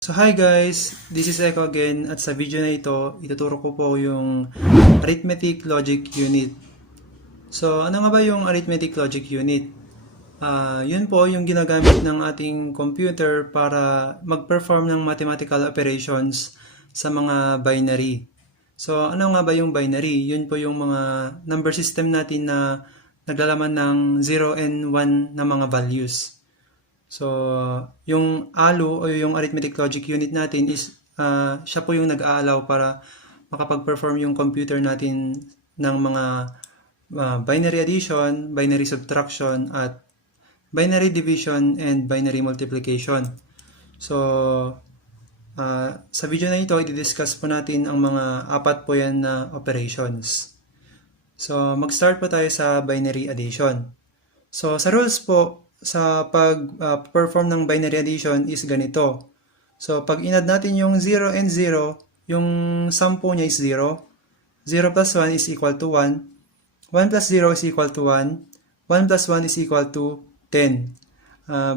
So hi guys, this is Eko again at sa video na ito, ituturo ko po yung Arithmetic Logic Unit. So ano nga ba yung Arithmetic Logic Unit? Yun po yung ginagamit ng ating computer para mag-perform ng mathematical operations sa mga binary. So ano nga ba yung binary? Yun po yung mga number system natin na naglalaman ng 0 and 1 na mga values. So, yung ALU o yung Arithmetic Logic Unit natin is siya po yung nag-aalaw para makapag-perform yung computer natin ng mga binary addition, binary subtraction, at binary division and binary multiplication. So, sa video na ito, i-discuss po natin ang mga apat po yan na operations. So, mag-start po tayo sa binary addition. So, sa rules po, sa pag-perform ng binary addition is ganito. So, pag inad natin yung 0 and 0, yung sum po niya is 0. 0 plus 1 is equal to 1. 1 plus 0 is equal to 1. 1 plus 1 is equal to 10.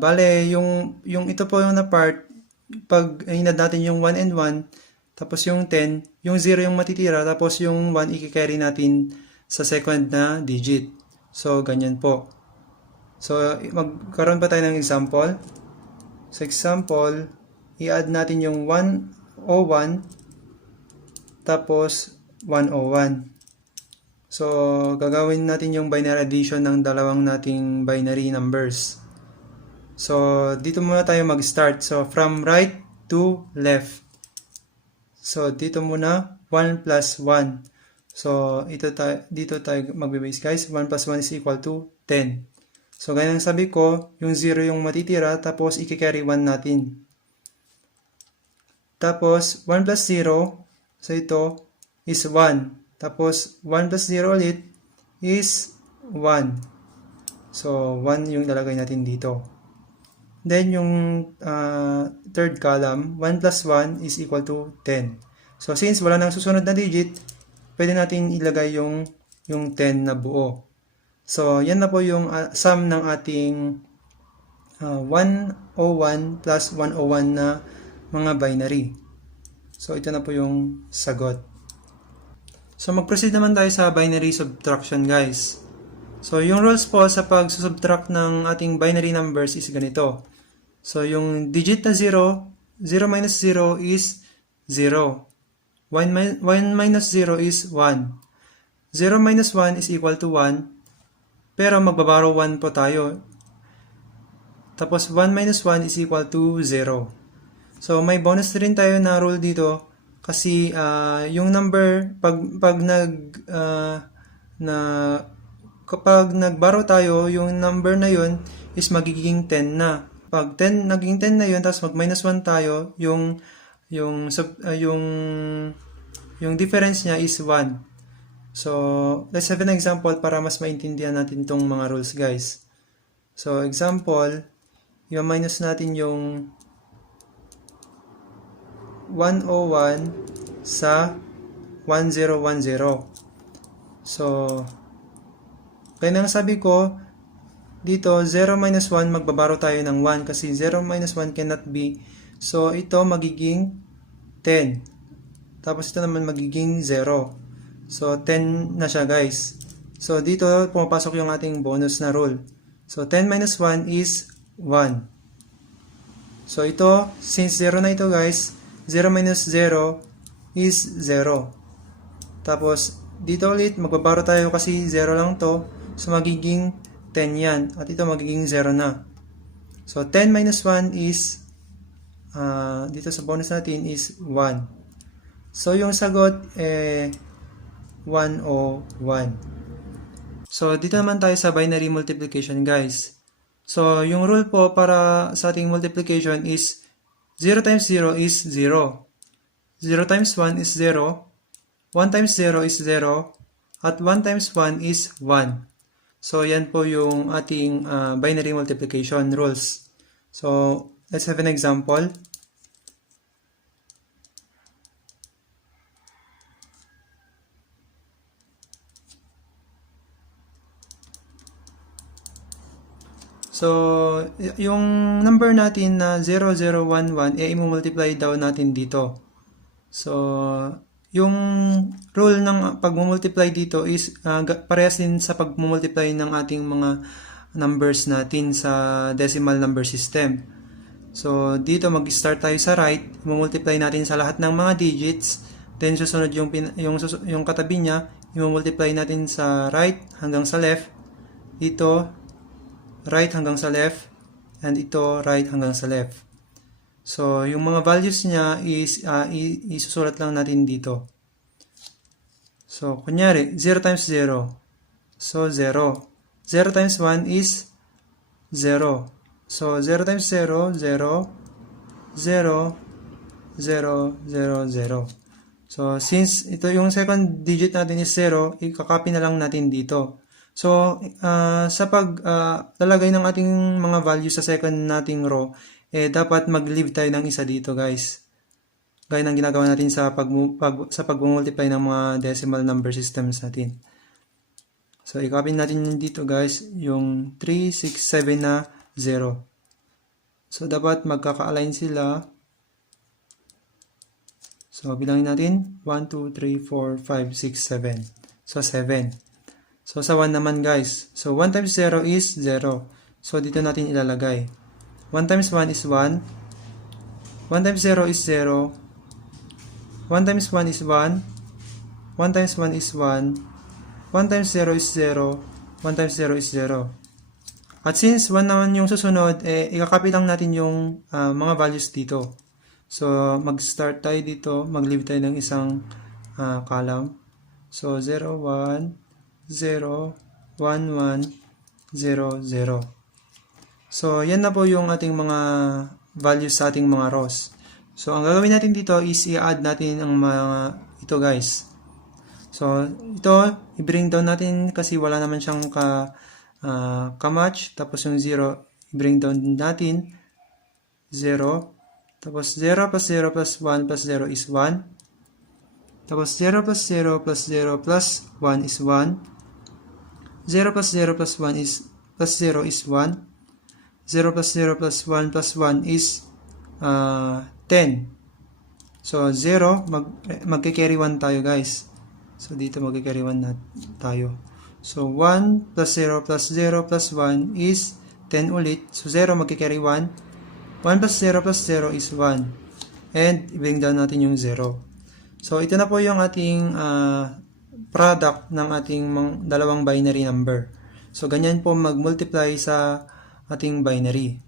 Bale, yung ito po yung na part, pag inad natin yung 1 and 1, tapos yung 10, yung 0 yung matitira, tapos yung 1 i-carry natin sa second na digit. So, ganyan po. So, magkaroon pa tayo ng example. Sa example, i-add natin yung 101 tapos 101. So, gagawin natin yung binary addition ng dalawang nating binary numbers. So, dito muna tayo mag-start. So, from right to left. So, dito muna 1 plus 1. So, dito tayo magbe-base guys. 1 plus 1 is equal to 10. So, ganyan sabi ko, yung 0 yung matitira, tapos i-carry 1 natin. Tapos, 1 plus 0, so ito is 1. Tapos, 1 plus 0 ulit is 1. So, 1 yung lalagay natin dito. Then, yung third column, 1 plus 1 is equal to 10. So, since wala nang susunod na digit, pwede natin ilagay yung 10 na buo. So, yan na po yung sum ng ating 101 plus 101 na mga binary. So, ito na po yung sagot. So, mag-proceed naman tayo sa binary subtraction, guys. So, yung rules po sa pag-subtract ng ating binary numbers is ganito. So, yung digit na 0, 0 minus 0 is 0. 1 minus 0 is 1. 0 minus 1 is equal to 1. Pero magbabaro 1 po tayo. Tapos 1 minus 1 is equal to 0. So may bonus rin tayo na rule dito kasi yung number kapag nagbaro tayo, yung number na yun is magiging 10 na. Pag 10 naging 10 na yun, tapos mag minus 1 tayo, yung difference niya is 1. So, let's have an example para mas maintindihan natin itong mga rules, guys. So, example, i-minus natin yung 101 sa 1010. So, kaya nang sabi ko, dito, 0 minus 1, magbabaro tayo ng 1 kasi 0 minus 1 cannot be. So, ito magiging 10. Tapos ito naman magiging 0. So, 10 na siya, guys. So, dito pumapasok yung ating bonus na rule. So, 10 minus 1 is 1. So, ito, since 0 na ito, guys, 0 minus 0 is 0. Tapos, dito ulit, magbabaro tayo kasi 0 lang to. So, magiging 10 yan. At ito, magiging 0 na. So, 10 minus 1 is, dito sa bonus natin is 1. So, yung sagot, 101. So, dito naman tayo sa binary multiplication, guys. So, yung rule po para sa ating multiplication is 0 times 0 is 0. 0 times 1 is 0. 1 times 0 is 0. At 1 times 1 is 1. So, yan po yung ating binary multiplication rules. So, let's have an example. So, yung number natin na 0011, i-multiply daw natin dito. So, yung rule ng pag-multiply dito is parehas din sa pag-multiply ng ating mga numbers natin sa decimal number system. So, dito mag-start tayo sa right, i-multiply natin sa lahat ng mga digits, then susunod yung katabi niya, i-multiply natin sa right hanggang sa left, dito right hanggang sa left, and ito right hanggang sa left. So, yung mga values niya is isusulat lang natin dito. So, kunyari, 0 times 0. So, 0. 0 times 1 is 0. So, 0 times 0, 0, 0, 0, 0, 0. So, since ito yung second digit natin is 0, ikakopy na lang natin dito. So, sa paglalagay ng ating mga values sa second nating row, dapat mag-leave tayo ng isa dito, guys. Gaya ng ginagawa natin sa pag-multiply ng mga decimal number systems natin. So, i-copy natin dito, guys, yung 3, 6, 7 na 0. So, dapat magkaka-align sila. So, bilangin natin 1, 2, 3, 4, 5, 6, 7. So, 7. So, sa 1 naman, guys. So, 1 times 0 is 0. So, dito natin ilalagay. 1 times 1 is 1. 1 times 0 is 0. 1 times 1 is 1. 1 times 1 is 1. 1 times 0 is 0. 1 times 0 is 0. At since 1 naman yung susunod, ikakopy lang natin yung mga values dito. So, mag-start tayo dito. Mag-leave tayo ng isang column. So, 0, 1, 0, 1, 1, 0, 0. So, yan na po yung ating mga values sa ating mga rows. So, ang gagawin natin dito is i-add natin ang mga ito, guys. So, ito, i-bring down natin kasi wala naman siyang ka-match. Tapos yung 0, i-bring down natin. 0. Tapos 0 plus 0 plus 1 plus 0 is 1. Tapos 0 plus 0 plus 0 plus 1 is 1. 0 plus 0 plus 1 is plus 0 is 1. 0 plus 0 plus 1 plus 1 is 10. So, 0, magkikarry 1 tayo, guys. So, dito magkikarry 1 na tayo. So, 1 plus 0 plus 0 plus 1 is 10 ulit. So, 0 magkikarry 1. 1 plus 0 plus 0 is 1. And, i-bring down natin yung 0. So, ito na po yung ating product ng ating dalawang binary number. So, ganyan po mag-multiply sa ating binary.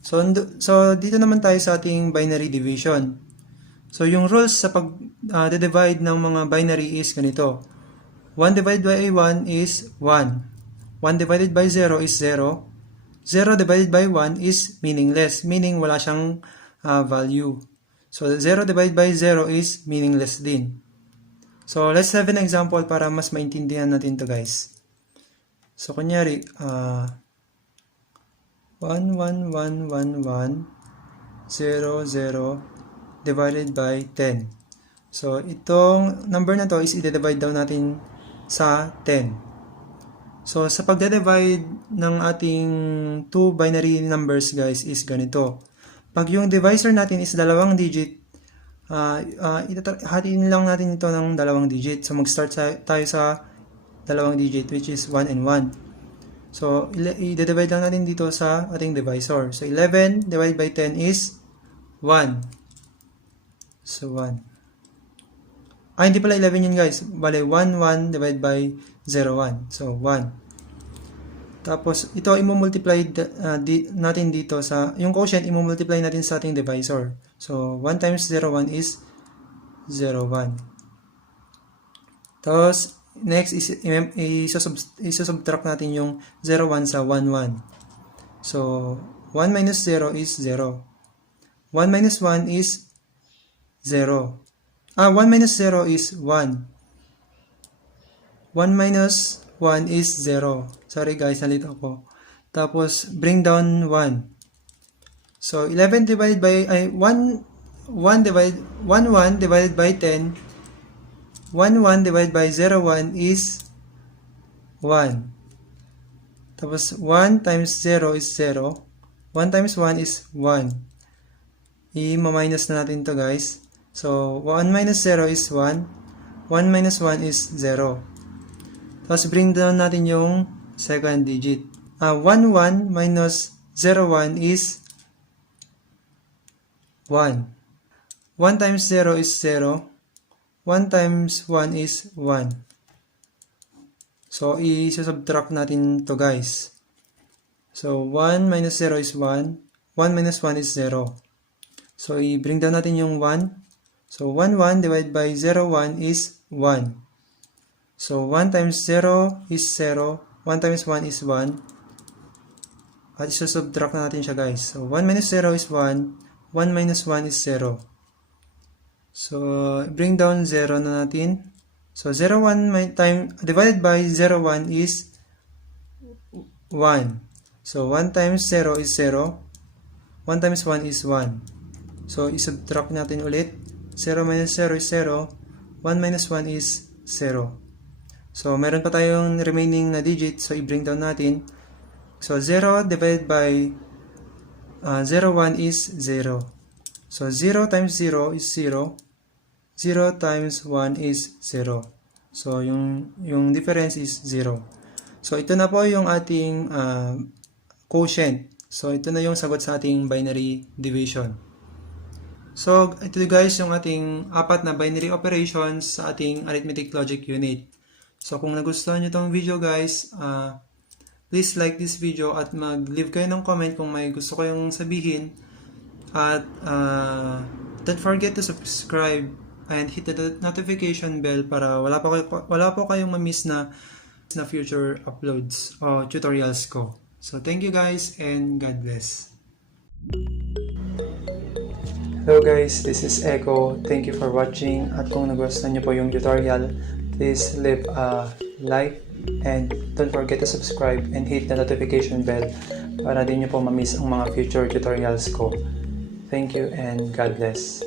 So, dito naman tayo sa ating binary division. So, yung rules sa pag-divide ng mga binary is ganito. 1 divided by 1 is 1. 1 divided by 0 is 0. 0 divided by 1 is meaningless, meaning wala siyang value. So, 0 divided by 0 is meaningless din. So, let's have an example para mas maintindihan natin to, guys. So, kunyari, 1, 1, 1, 1, 1, 0, 0, divided by 10. So, itong number na to is i-divide daw natin sa 10. So, sa pagde-divide ng ating two binary numbers, guys, is ganito. Pag yung divisor natin is dalawang digit, hatiin lang natin ito ng dalawang digit. So, mag-start tayo sa dalawang digit, which is 1 and 1. So, i-divide lang natin dito sa ating divisor. So, 11 divided by 10 is 1. So, 1. Hindi pala 11 yun, guys. Bale, 1, 1 divided by 0, 1. So, 1. Tapos, ito, i-multiply natin dito sa, yung quotient, i-multiply natin sa ating divisor. So, 1 times 0, 1 is 0, 1. Tapos, next, isa-subtract natin yung 0, 1 sa 1, 1. So, 1 minus 0 is 0. 1 minus 1 is 0. 1 minus 0 is 1. 1 minus 1 is 0. Sorry, guys, nalito ako. Tapos, bring down 1. So, 11 divided by, 1 divided by 10, 1 divided by 0, 1 is 1. Tapos 1 times 0 is 0. 1 times 1 is 1. I-minus na natin to guys. So 1 minus 0 is 1. 1 minus 1 is 0. Tapos bring down natin yung second digit. 1 1 minus 0 1 is 1. 1 times 0 is 0. 1 times 1 is 1. So, i-subtract natin to guys. So, 1 minus 0 is 1. 1 minus 1 is 0. So, i-bring down natin yung 1. So, 1 1 divided by 0 1 is 1. So, 1 times 0 is 0. 1 times 1 is 1. At i-subtract natin siya guys. So, 1 minus 0 is 1. 1 minus 1 is 0. So, bring down 0 na natin. So, 0, 1 divided by 0, 1 is 1. So, 1 times 0 is 0. 1 times 1 is 1. So, i-subtract natin ulit. 0 minus 0 is 0. 1 minus 1 is 0. So, meron pa tayong remaining na digit. So, i-bring down natin. So, 0 divided by 0, 1 is 0. So, 0 times 0 is 0. 0 times 1 is 0. So, yung difference is 0. So, ito na po yung ating quotient. So, ito na yung sagot sa ating binary division. So, ito guys yung ating apat na binary operations sa ating Arithmetic Logic Unit. So, kung nagustuhan nyo itong video guys, please like this video at mag-leave kayo ng comment kung may gusto kayong sabihin. At don't forget to subscribe and hit the notification bell para wala po kayong ma-miss na future uploads o tutorials ko. So thank you guys and God bless. Hello guys, this is Echo. Thank you for watching at kung nagustuhan niyo po yung tutorial, please leave a like and don't forget to subscribe and hit the notification bell para din niyo po ma-miss ang mga future tutorials ko. Thank you and God bless.